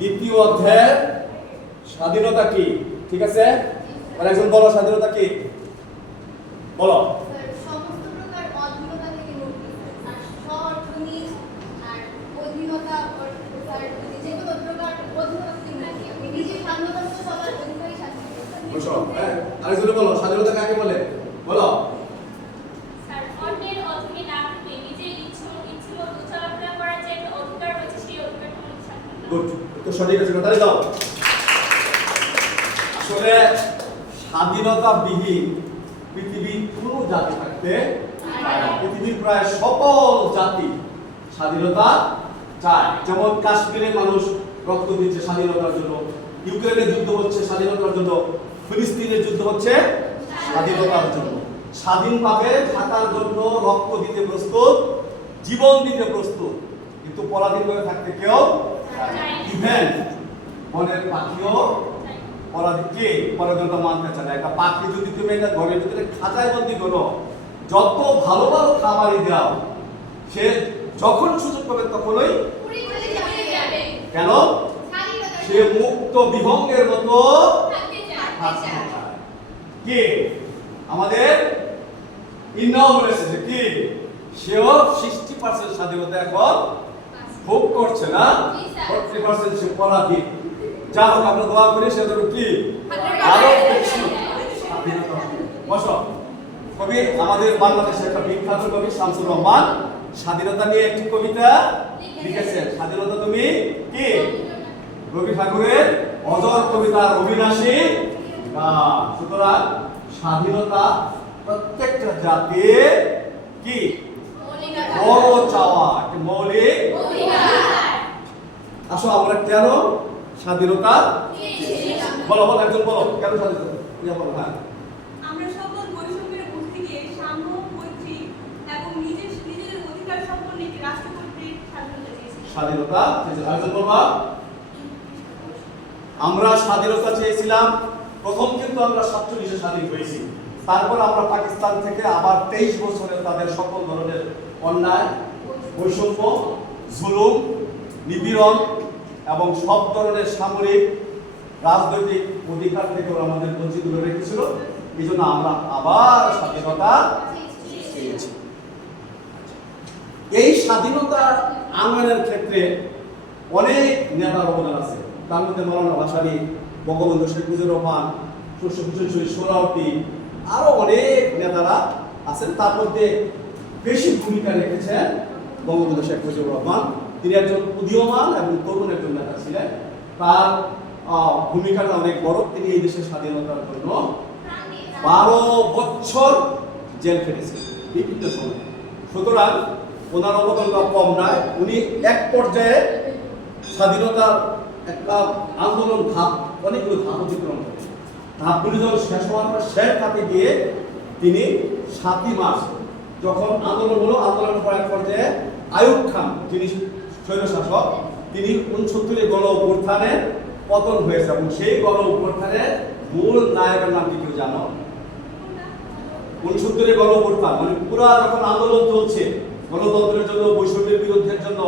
দ্বিতীয় অধ্যায়ের স্বাধীনতা কি? ঠিক আছে, আর একজন বলো স্বাধীনতা কি? বলো। সমস্ত প্রকার অধীনতা থেকে মুক্তি, আর স্ব-অর্থনী আর অধীনতা আর যে কোনো প্রকার অধীনতা থেকে মুক্তি, নিজের স্বাধীনতা মতো সবার অধিকারী স্বাধীনতা। বসো, হ্যাঁ, আরেকজন বলো স্বাধীনতা কাকে বলে? বলো। স্যার, অন্যের অধীনে না থেকে নিজের ইচ্ছে মতো চলাফেরা করার যে একটা অধিকার রয়েছে, সেই অধিকারটা হলো স্বাধীনতা। গুড, তো সঠিক আছে, তাহলে দাও। আসলে স্বাধীনতা বিহীন পৃথিবীর কোনো জাতি থাকতে পারে না। পৃথিবীর প্রায় সকল জাতি স্বাধীনতা চায়। যেমন কাশ্মীরের মানুষ রক্ত দিচ্ছে স্বাধীনতার জন্য, ইউক্রেনের যুদ্ধ হচ্ছে স্বাধীনতার জন্য, ফিলিস্তিনের যুদ্ধ হচ্ছে স্বাধীনতার জন্য। স্বাধীনভাবে থাকার জন্য রক্ত দিতে প্রস্তুত, জীবন দিতে প্রস্তুত, কিন্তু পরাধীনভাবে থাকতে কেউ ইভেন বনের পাখিও পরাধীনতা মানতে চায় না। একটা পাখি যদি তুমি একটা ঘরের ভিতরে খাঁচায় বন্দি করো, যত ভালো ভালো খাবারই দাও, সে যখন সুযোগ পাবে তখনই কেন সে মুক্ত বিহঙ্গের মতো থাকতে চায়। কি আমাদের ইনঅগ্রেশন কি সেও 60% স্বাধীনতা এখন ভোগ করছে না, 40% সে পরাধীন। যা হোক আমরা দোয়া করি সে যেন কি আরো বেশি স্বাধীনতা। বসো, কবি আমাদের বাংলাদেশের একটা বিখ্যাত কবি শামসুর রহমান স্বাধীনতা নিয়ে একটি কবিতা লিখেছেন। স্বাধীনতা তুমি কি রবি ঠাকুরের অজর কবিতার অবিনাশী গান। সুতরাং স্বাধীনতা প্রত্যেকটা জাতির কি বড় চাওয়া, মৌলিক অধিকার। আসো আমরা কেন স্বাধীনতা বলো, বলো একজন বলো কেন স্বাধীনতা বলো। হ্যাঁ, আমরা সকল বৈষম্যের ঊর্ধ্বে গিয়ে সাম্য, মৈত্রী এবং নিজেদের অধিকার সম্পন্ন একটি রাষ্ট্র কর্তৃক স্বাধীনতা চেয়েছি। স্বাধীনতা আরেকজন বলবা। আমরা স্বাধীনতা চেয়েছিলাম প্রথম, কিন্তু আমরা 47-এ স্বাধীন হয়েছি। তারপর আমরা পাকিস্তান থেকে আবার 23 বছরে তাদের সকল ধরনের অন্যায়, বৈষম্য, জুলুম, নিপীড়ন এবং সব ধরনের সামরিক রাজনৈতিক অধিকার থেকে আমাদের বঞ্চিত করে রেখেছিল। এই জন্য আমরা আবার স্বাধীনতা চেয়েছি। এই স্বাধীনতা আন্দোলনের ক্ষেত্রে অনেক নেতার অবদান আছে। তার মধ্যে মৌলানা ভাসানী, বঙ্গবন্ধু শেখ মুজিবুর রহমান, সোহরাওয়ার্দী, আরো অনেক নেতারা আছেন। তার মধ্যে বেশি ভূমিকা রেখেছেন বঙ্গবন্ধু শেখ মুজিবুর রহমান। তিনি একজন উদীয়মান এবং তরুণ একজন নেতা ছিলেন। তার ভূমিকাটা অনেক বড়। তিনি এই দেশের স্বাধীনতার জন্য 12 বছর জেল খেটেছেন বিভিন্ন সময়। সুতরাং ওনার অবদানটা কম নয়। উনি এক পর্যায়ে স্বাধীনতার একটা আন্দোলন ধাপ, অনেকগুলো ধাপ অতিক্রম করেছেন। ধাপগুলি যখন শেষ হওয়ার পর শেষ ধাপে গিয়ে তিনি 7 মাস যখন আন্দোলন হলো, আন্দোলনের পর এক পর্যায়ে আইয়ুব খান যিনি স্বৈরশাসক, তিনি 69 গণ অভ্যুত্থানের পতন হয়েছে। এবং সেই গণ অভ্যুত্থানের মূল নায়কের নাম কি কেউ জানো? 69 গণ অভ্যুত্থান মানে পুরা যখন আন্দোলন চলছে গণতন্ত্রের জন্য, বৈষম্যের বিরুদ্ধের জন্য,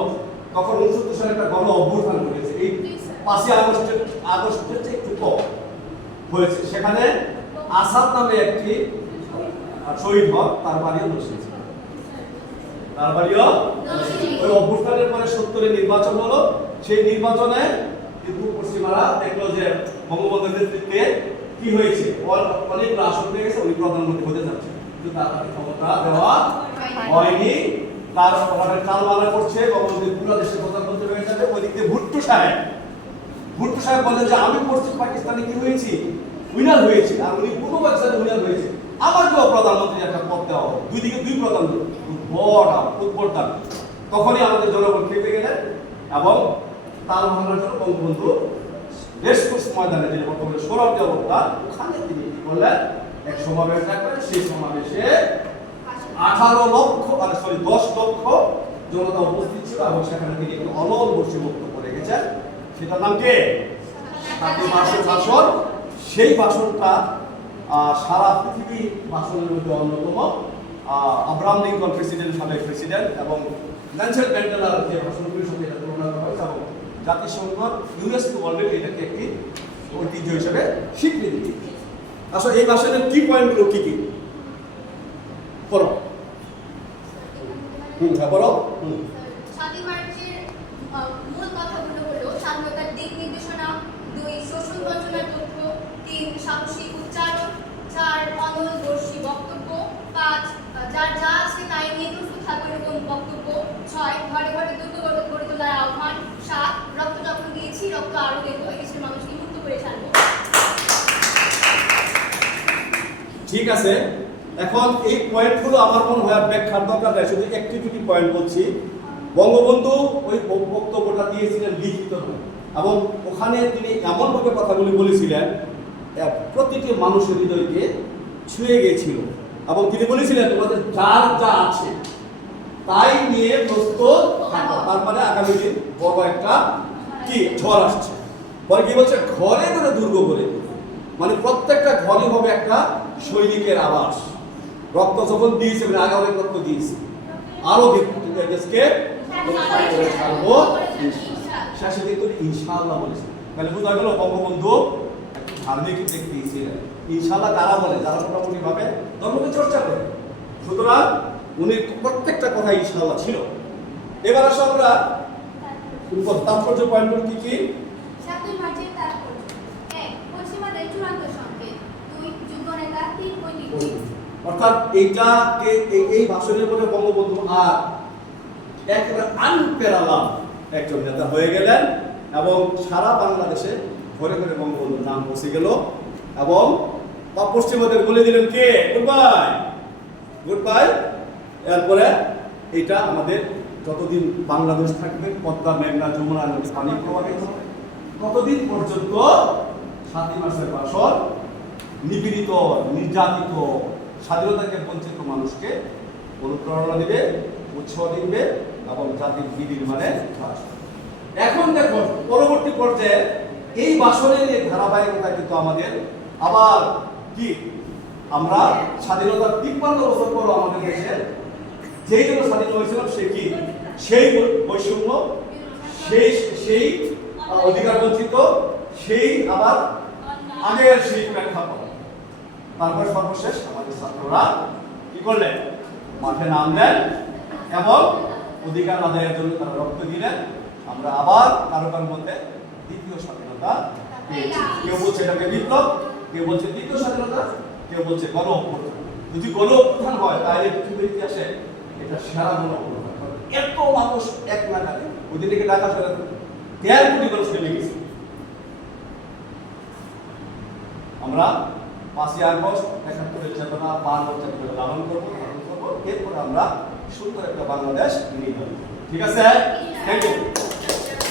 তখন 69 সালে একটা গণ অভ্যুত্থান হয়েছে। এই 5ই আগস্টের চেয়ে একটু কম হয়েছে। সেখানে আসাদ নামে একটি শহীদ হন, তার বাড়িও নসিব। তার বাড়িও ওই অভ্যুত্থানের পরে 70-এ নির্বাচন হলো। সেই নির্বাচনে কিন্তু পশ্চিমারা দেখলো যে বঙ্গবন্ধুর নেতৃত্বে কি হয়েছে, অনেকগুলো আসন পেয়ে গেছে, উনি প্রধানমন্ত্রী হতে যাচ্ছে, কিন্তু তার হাতে ক্ষমতা দেওয়া হয়নি। তার ওখানে কালমালা করছে বঙ্গবন্ধু পুরো দেশের প্রধানমন্ত্রী হয়ে যাবে। ওইদিকে ভুট্টো সাহেব বলেন যে আমি পশ্চিম পাকিস্তানে কি হয়েছি, উইনার হয়েছি, আর উনি পূর্ব পাকিস্তানে উইনার হয়েছে, আমাকেও প্রধানমন্ত্রী একটা পদ দেওয়া হবে। দুই দিকে দুই প্রধানমন্ত্রী, উদ্ভট। তখনই আমাদের জনগণ খেপে গেলেন এবং তাল ভাঙার জন্য বঙ্গবন্ধু রেসকোর্স ময়দানে, যেটা বর্তমানে সোহরাওয়ার্দী অবস্থান, ওখানে তিনি কি করলেন, এক সমাবেশ ডাকলেন। সেই সমাবেশে 10 লক্ষ জনতা উপস্থিত ছিল এবং সেখানে তিনি একটি অনলবর্ষী বক্তব্য রেখেছেন। সেটার নাম কি? ভাষণ। সেই ভাষণটা সারা পৃথিবী ভাষণের মধ্যে অন্যতম। আব্রাহাম লিঙ্কন প্রেসিডেন্ট, সাবেক প্রেসিডেন্ট, এবং নেলসন ম্যান্ডেলার যে ভাষণগুলির সঙ্গে এটা তুলনা করা হয়েছে এবং জাতিসংঘ ইউনেস্কো অলরেডি এটাকে একটি ঐতিহ্য হিসেবে স্বীকৃতি দিয়েছে। আসলে এই ভাষণের কি পয়েন্টগুলো কি কি পড়ো। হ্যাঁ বলো। 7ই মার্চের মূল কথাগুলো হলো স্বাধীনতার দিক নির্দেশনা, 2 শোষণ বঞ্চনার তথ্য, 3 সাহসিক উচ্চারণ, 4 অনলদর্শী বক্তব্য, 5 যার যা আছে তাই নিয়ে প্রস্তুত থাকবে এরকম বক্তব্য, 6 ঘরে ঘরে দুর্গ গড়ে তোলার আহ্বান, 7 রক্ত যখন দিয়েছি রক্ত আরো দেবো, এদেশের মানুষকে মুক্ত করে ছাড়বো। ঠিক আছে, এখন এই পয়েন্টগুলো আমার মনে হয় ব্যাখ্যার দরকার নেই, শুধু একটি দুটি পয়েন্ট বলছি। বঙ্গবন্ধু ওই বক্তব্যটা দিয়েছিলেন লিখিত নয়, এবং ওখানে তিনি এমনভাবে কথাগুলি বলেছিলেন প্রতিটি মানুষের হৃদয়কে ছুঁয়ে গিয়েছিল, এবং তিনি বলেছিলেন তোমাদের যার যা আছে তাই নিয়ে প্রস্তুত থাকো। তার মানে আগামী দিন বড় একটা কি ঝড় আসছে। পরে কি বলছে, ঘরে ঘরে দুর্গ করে, মানে প্রত্যেকটা ঘরে হবে একটা সৈনিকের আবাস। রক্ত যখন দিয়েছে, মানে আগে অনেক রক্ত দিয়েছে, আরো দেশকে ছাড়বো শেষে কিন্তু ইনশাআল্লাহ বলেছে। তাহলে বোঝা গেল বঙ্গবন্ধু ধার্মিক ব্যক্তি ছিলেন। ইনশাআল্লাহ তারা বলে যারা মোটামুটি ভাবে ধর্মকে চর্চা করে, সুতরাং উনি প্রত্যেকটা কথা ইনশাআল্লাহ ছিল। এবার আসো আমরা তাৎপর্য পয়েন্টগুলো কি কি। 7ই মার্চের তাৎপর্য: 1 পশ্চিমাদের চূড়ান্ত সংকেত, 2 যুবনেতা 3 ঐতিহ্য। অর্থাৎ এইটাকে এই ভাষণের পরে বঙ্গবন্ধু আর একেবারে আনপ্যারালাল একজন নেতা হয়ে গেলেন, এবং সারা বাংলাদেশে ঘরে ঘরে বঙ্গবন্ধুর নাম পৌঁছে গেল, এবং পশ্চিমাদের বলে দিলেন কে গুড বাই গুড বাই। এরপরে এটা আমাদের যতদিন বাংলাদেশ থাকবে, পদ্মা মেঘনা যমুনা নদী পানি প্রবাহিত হবে, ততদিন পর্যন্ত 7ই মার্চের ভাষণ নিপীড়িত নির্যাতিত স্বাধীনতাকে বঞ্চিত মানুষকে অনুপ্রেরণা দিবে, উৎসাহ দিবে, এবং জাতির বিনির্মাণে কাজ করবে। এখন দেখো পরবর্তী পর্যায়ে এই ভাষণের এই ধারাবাহিকতা কিন্তু আমাদের আবার কি, আমরা স্বাধীনতার 53 বছর পর আমাদের দেশে যেই জন্য স্বাধীন হয়েছিলাম সে কি, সেই বৈষম্য, সেই অধিকার বঞ্চিত, সেই আবার আগের সেই প্রেক্ষাপট। তারপর সর্বশেষ আমাদের ছাত্ররা কি করলেন, মাঠে নামলেন এবং অধিকার আদায়ের জন্য তারা রক্ত দিলেন। আমরা আবার কারো কারোর মধ্যে দ্বিতীয় স্বাধীনতা পেয়েছি। কেউ বলছে এটাকে বিপ্লব, কেউ বলছে দ্বিতীয় স্বাধীনতা, কেউ বলছে গণ অভ্যুত্থান। যদি গণ অভ্যুত্থান হয় তাহলে পৃথিবীর ইতিহাসে এটা সেরা গণ অভ্যুত্থান। এত মানুষ এক নাগারে ওই দিকে ঢাকা শহরে 1.5 কোটি মানুষ নেমে গেছে। আমরা 5ই আগস্ট 71-এর চেতনা লালন করবো। এরপর আমরা সুন্দর একটা বাংলাদেশ নিয়ে যাবো। ঠিক আছে, থ্যাংক ইউ।